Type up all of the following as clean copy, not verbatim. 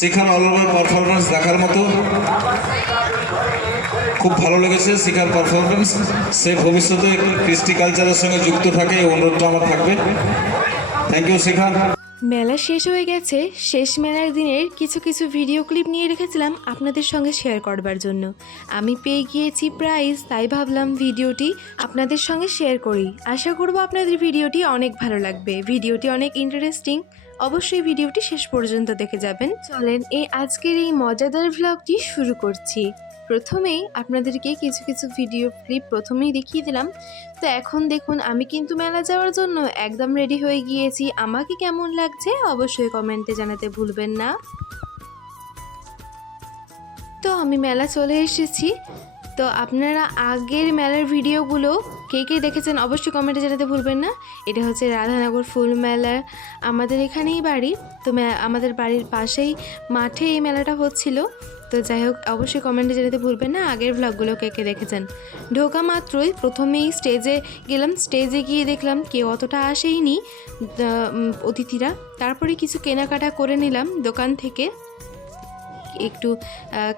শিখার all over performance দেখার মতো, খুব ভালো লেগেছে শিখার পারফরমেন্স। সে ভবিষ্যতে কৃষ্টি কালচারের সঙ্গে যুক্ত থাকে, এই অনুরোধটা আমার থাকবে। থ্যাংক ইউ শিখা। মেলা শেষ হয়ে গেছে। শেষ মেলার দিনের কিছু কিছু ভিডিও ক্লিপ নিয়ে রেখেছিলাম আপনাদের সঙ্গে শেয়ার করবার জন্য। আমি পেয়ে গিয়েছি প্রাইজ, তাই ভাবলাম ভিডিওটি আপনাদের সঙ্গে শেয়ার করি। আশা করব আপনাদের ভিডিওটি অনেক ভালো লাগবে। ভিডিওটি অনেক ইন্টারেস্টিং, অবশ্যই ভিডিওটি শেষ পর্যন্ত দেখে যাবেন। চলেন আজকের এই মজাদার ভ্লগটি শুরু করছি। প্রথমেই আপনাদেরকে কিছু কিছু ভিডিও ক্লিপ প্রথমেই দেখিয়ে দিলাম। তো এখন দেখুন, আমি কিন্তু মেলা যাওয়ার জন্য একদম রেডি হয়ে গিয়েছি। আমাকে কেমন লাগছে অবশ্যই কমেন্টে জানাতে ভুলবেন না। তো আমি মেলা চলে এসেছি। তো আপনারা আগের মেলার ভিডিওগুলো কে কে দেখেছেন অবশ্যই কমেন্টে জানাতে ভুলবেন না। এটা হচ্ছে রাধানগর ফুল মেলা, আমাদের এখানেই বাড়ি। তো আমাদের বাড়ির পাশেই মাঠে এই মেলাটা হচ্ছিল। তো যাই হোক, অবশ্যই কমেন্টে জানাতে ভুলবেন না আগের ভ্লগগুলো কে কে দেখেছেন। ঢোকা মাত্রই প্রথমেই স্টেজে গেলাম। স্টেজে গিয়ে দেখলাম কেউ অতটা আসেইনি অতিথিরা। তারপরে কিছু কেনাকাটা করে নিলাম দোকান থেকে। একটু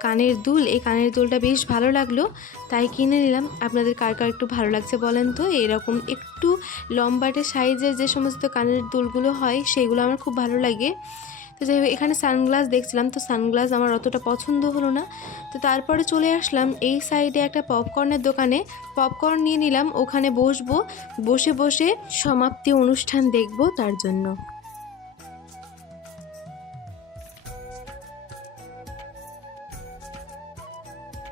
কানের দুল, এই কানের দুলটা বেশ ভালো লাগলো তাই কিনে নিলাম। আপনাদের কার কার একটু ভালো লাগছে বলেন তো? এরকম একটু লম্বাটে সাইজের যে সমস্ত কানের দুলগুলো হয় সেগুলো আমার খুব ভালো লাগে। তো যাই হোক, এখানে সানগ্লাস দেখছিলাম, তো সানগ্লাস আমার অতটা পছন্দ হলো না। তো তারপরে চলে আসলাম এই সাইডে একটা পপকর্নের দোকানে। পপকর্ন নিয়ে নিলাম, ওখানে বসবো, বসে বসে সমাপ্তি অনুষ্ঠান দেখব তার জন্য।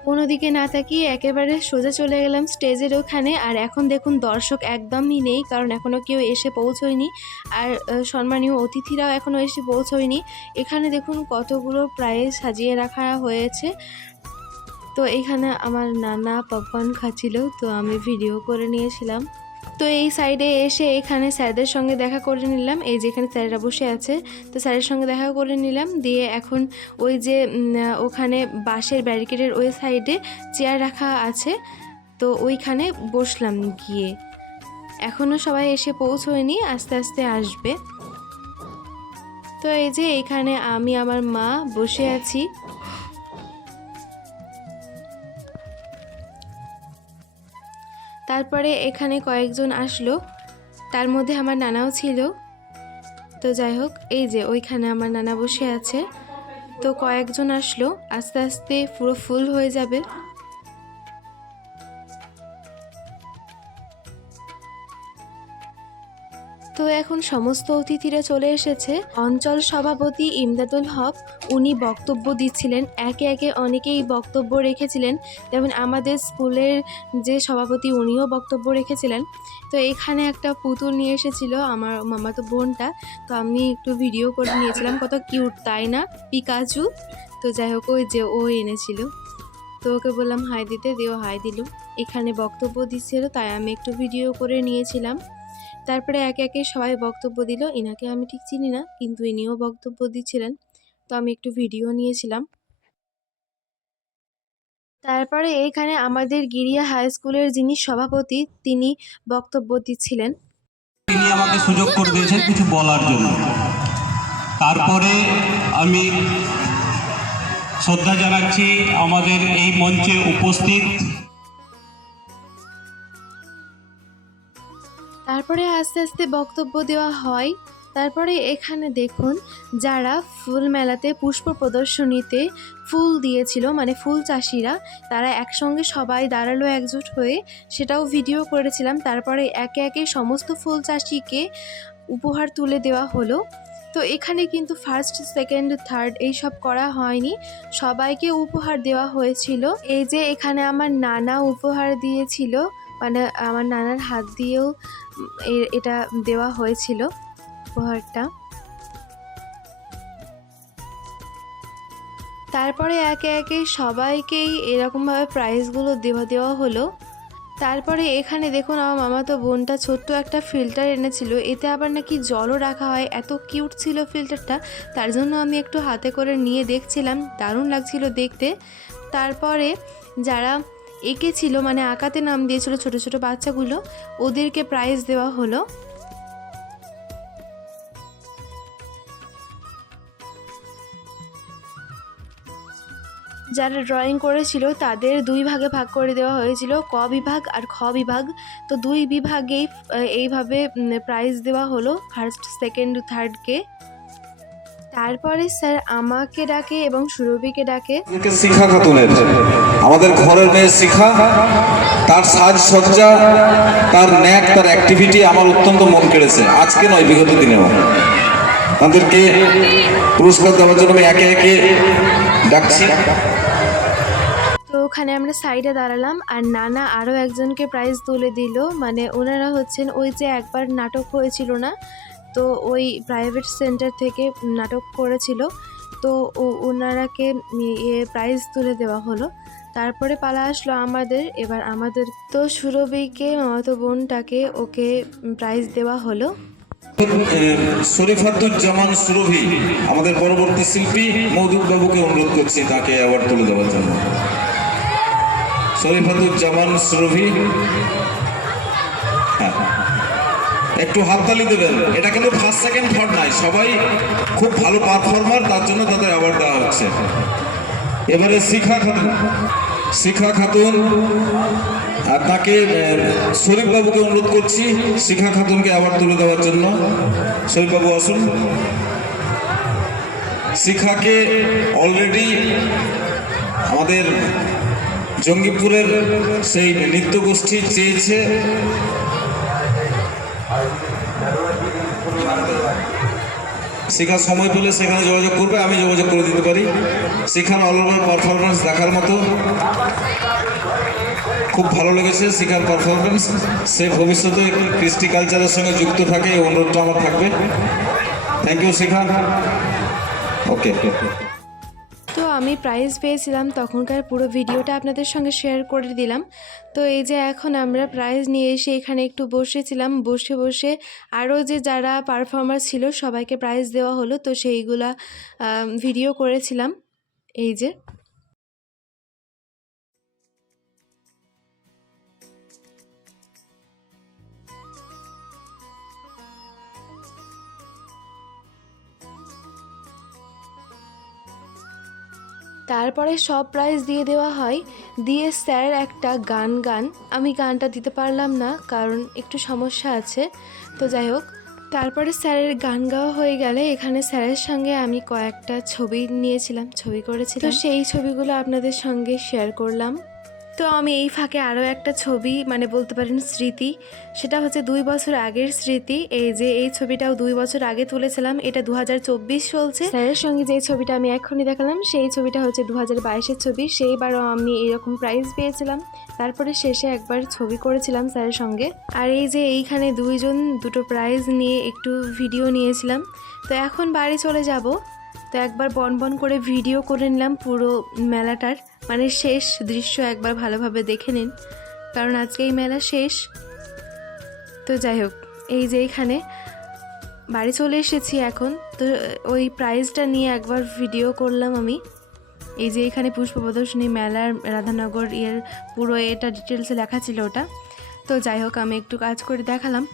কোনো দিকে না তাকিয়ে একেবারে সোজা চলে গেলাম স্টেজের ওখানে। আর এখন দেখুন দর্শক একদমই নেই, কারণ এখনও কেউ এসে পৌঁছয়নি। আর সম্মানীয় অতিথিরাও এখনও এসে পৌঁছয়নি। এখানে দেখুন কতগুলো প্রাইজ সাজিয়ে রাখা হয়েছে। তো এখানে আমার নানা পপকর্ন খাচ্ছিল, তো আমি ভিডিও করে নিয়েছিলাম। তো এই সাইডে এসে এখানে স্যারদের সঙ্গে দেখা করে নিলাম। এই যে এখানে স্যারেরা বসে আছে, তো স্যারের সঙ্গে দেখা করে নিলাম। দিয়ে এখন ওই যে ওখানে বাঁশের ব্যারিকেডের ওই সাইডে চেয়ার রাখা আছে, তো ওইখানে বসলাম গিয়ে। এখনও সবাই এসে পৌঁছয়নি, আস্তে আস্তে আসবে। তো এই যে এখানে আমি আমার মা বসে আছি। তারপরে এখানে কয়েকজন আসলো, তার মধ্যে আমার নানাও ছিল। তো যাই হোক, এই যে ওইখানে আমার নানা বসে আছে। তো কয়েকজন আসলো, আস্তে আস্তে পুরো ফুল হয়ে যাবে। তো এখন সমস্ত অতিথিরা চলে এসেছে। অঞ্চল সভাপতি ইমদাদুল হক উনি বক্তব্য দিচ্ছিলেন। একে একে অনেকেই বক্তব্য রেখেছিলেন, যেমন আমাদের স্কুলের যে সভাপতি উনিও বক্তব্য রেখেছিলেন। তো এখানে একটা পুতুল নিয়ে এসেছিল আমার মামাতো বোনটা, তো আমি একটু ভিডিও করে নিয়েছিলাম। কত কিউট তাই না, পিকাচু। তো যাই হোক, ওই যে ও এনেছিল, তো ওকে বললাম হাই দিতে, দিও হাই দিল। এখানে বক্তব্য দিচ্ছিল তাই আমি একটু ভিডিও করে নিয়েছিলাম। তারপরে একে একে সবাই বক্তব্য দিল। ইনাকে আমি ঠিক চিনি না, কিন্তু ইনিও বক্তব্য দিচ্ছিলেন, তো আমি একটু ভিডিও নিয়েছিলাম। তারপরে এইখানে আমাদের গিরিয়া হাই স্কুলের যিনি সভাপতি তিনি বক্তব্য দিচ্ছিলেন। তিনি আমাকে সুযোগ করে দিয়েছেন কিছু বলার জন্য। তারপরে আমি শ্রদ্ধা জানাচ্ছি আমাদের এই মঞ্চে উপস্থিত। তারপরে আস্তে আস্তে বক্তব্য দেওয়া হয়। তারপরে এখানে দেখুন যারা ফুল মেলাতে পুষ্প প্রদর্শনীতে ফুল দিয়েছিল, মানে ফুল চাষিরা, তারা একসঙ্গে সবাই দাঁড়ালো একজোট হয়ে, সেটাও ভিডিও করেছিলাম। তারপরে একে একে সমস্ত ফুল চাষিকে উপহার তুলে দেওয়া হলো। তো এখানে কিন্তু ফার্স্ট, সেকেন্ড, থার্ড এইসব করা হয়নি, সবাইকে উপহার দেওয়া হয়েছিল। এই যে এখানে আমার নানা উপহার দিয়েছিল, মানে আমার নানার হাত দিয়েও এটা দেওয়া হয়েছিল উপহারটা। তারপরে একে একে সবাইকেই এরকমভাবে প্রাইজগুলো দেওয়া হলো। তারপরে এখানে দেখুন আমার মামাতো বোনটা ছোট্ট একটা ফিল্টার এনেছিল, এতে আবার নাকি জলও রাখা হয়। এত কিউট ছিল ফিল্টারটা, তার জন্য আমি একটু হাতে করে নিয়ে দেখছিলাম, দারুণ লাগছিল দেখতে। তারপরে যারা এঁকেছিল, মানে আঁকাতে নাম দিয়েছিল ছোট ছোট বাচ্চাগুলো, ওদেরকে প্রাইজ দেওয়া হলো। যারা ড্রয়িং করেছিল তাদের দুই ভাগে ভাগ করে দেওয়া হয়েছিল, ক বিভাগ আর খ বিভাগ। তো দুই বিভাগেই এইভাবে প্রাইজ দেওয়া হলো, ফার্স্ট সেকেন্ড থার্ডকে। তারপরে স্যার আমাকে ডাকে এবং সুরভিকে ডাকে। শিখা খাতুনের, আমাদের ঘরের মেয়ে শিখা, তার সাজসজ্জা, তার ন্যাক, তার অ্যাক্টিভিটি আমার অত্যন্ত মন কেড়েছে, আজকে নয় বিগত দিনেও। তাদেরকে পুরস্কার দেওয়ার জন্য আমি একে একে ডাকছি। তো ওখানে আমরা সাইডে দাঁড়ালাম, আর নানা আরও একজনকে প্রাইজ তুলে দিল। মানে ওনারা হচ্ছেন ওই যে একবার নাটক হয়েছিল না, তো ওই প্রাইভেট সেন্টার থেকে নাটক করেছিল, তো ওনারাকে প্রাইজ তুলে দেওয়া হলো। তারপরে পালা আসলো আমাদের, এবার আমাদের তো সুরভিকে মামাতো বোনটাকে ওকে প্রাইজ দেওয়া হলো। শরীফাতুজ্জামান সুরভি, আমাদের পরবর্তী শিল্পী মৌদুদ বাবুকে অনুরোধ করছি তাকে অ্যাওয়ার্ড তুলে দেওয়ার জন্য। শরীফাতুজ্জামান সুরভি, হ্যাঁ, একটু হাততালি দেবেন। এটা কিন্তু ফার্স্ট সেকেন্ড থার্ড নাই, সবাই খুব ভালো পারফর্মার, তার জন্য তাদের অ্যাওয়ার্ড দেওয়া হচ্ছে। এবারে শিখা খাতুন, শিখা খাতুন, আপনাকে শরীফ বাবুকে অনুরোধ করছি শিখা খাতুনকে অ্যাওয়ার্ড তুলে দেওয়ার জন্য। শরীফ বাবু আসুন। শিখাকে অলরেডি আমাদের জঙ্গিপুরের সেই নৃত্য গোষ্ঠী চেয়েছে, শিখা সময় পেলে সেখানে যোগাযোগ করবে, আমি যোগাযোগ করে দিতে পারি। শিখার অল ওভার পারফরমেন্স দেখার মতো, খুব ভালো লেগেছে শিখার পারফরমেন্স। সে ভবিষ্যতে কৃষ্টি কালচারের সঙ্গে যুক্ত থাকে, এই অনুরোধটা আমার থাকবে। থ্যাংক ইউ শিখা। ওকে, তো আমি প্রাইজ পেয়েছিলাম, তখনকার পুরো ভিডিওটা আপনাদের সঙ্গে শেয়ার করে দিলাম। তো এই যে এখন আমরা প্রাইজ নিয়ে এসে এখানে একটু বসেছিলাম, বসে বসে আরও যে যারা পারফর্মার ছিল সবাইকে প্রাইজ দেওয়া হলো, তো সেইগুলা ভিডিও করেছিলাম। এই যে তারপরে সব প্রাইজ দিয়ে দেওয়া হয়, দিয়ে স্যার একটা গান, আমি গানটা দিতে পারলাম না কারণ একটু সমস্যা আছে। তো যাই হোক, তারপরে স্যারের গান গাওয়া হয়ে গেলে এখানে স্যারের সঙ্গে আমি কয়েকটা ছবি নিয়েছিলাম, ছবি করেছিলাম, তো সেই ছবিগুলো আপনাদের সঙ্গে শেয়ার করলাম। তো আমি এই ফাঁকে আরও একটা ছবি, মানে বলতে পারেন স্মৃতি, সেটা হচ্ছে 2 বছর আগের স্মৃতি। এই যে এই ছবিটাও 2 বছর আগে তুলেছিলাম, এটা 2024 চলছে। স্যারের সঙ্গে যে ছবিটা আমি এখনই দেখালাম সেই ছবিটা হচ্ছে 2022-এর ছবি, সেইবারও আমি এরকম প্রাইজ পেয়েছিলাম। তারপরে শেষে একবার ছবি করেছিলাম স্যারের সঙ্গে। আর এই যে এইখানে দুটো প্রাইজ নিয়ে একটু ভিডিও নিয়েছিলাম। তো এখন বাড়ি চলে যাব, তো একবার বন করে ভিডিও করে নিলাম পুরো মেলাটার, মানে শেষ দৃশ্য একবার ভালোভাবে দেখে নিন, কারণ আজকে এই মেলা শেষ। তো যাই হোক, এই যে এখানে বাড়ি চলে এসেছি এখন, তো ওই প্রাইজটা নিয়ে একবার ভিডিও করলাম আমি। এই যে এখানে পুষ্প প্রদর্শনী মেলার রাধানগর পুরো এটা ডিটেলসে লেখা ছিল ওটা। তো যাই হোক, আমি একটু কাজ করে দেখালাম।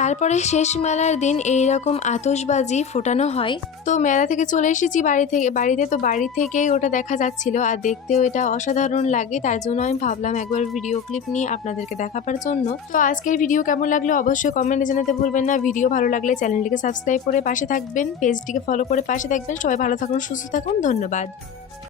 তারপরে শেষ মেলার দিন এইরকম আতশবাজি ফোটানো হয়। তো মেলা থেকে চলে এসেছি বাড়িতে, তো বাড়ি থেকেই ওটা দেখা যাচ্ছিল, আর দেখতেও এটা অসাধারণ লাগে, তার জন্য আমি ভাবলাম একবার ভিডিও ক্লিপ নিয়ে আপনাদেরকে দেখাবার জন্য। তো আজকের ভিডিও কেমন লাগলো অবশ্যই কমেন্টে জানাতে ভুলবেন না। ভিডিও ভালো লাগলে চ্যানেলটিকে সাবস্ক্রাইব করে পাশে থাকবেন, পেজটিকে ফলো করে পাশে থাকবেন। সবাই ভালো থাকুন, সুস্থ থাকুন, ধন্যবাদ।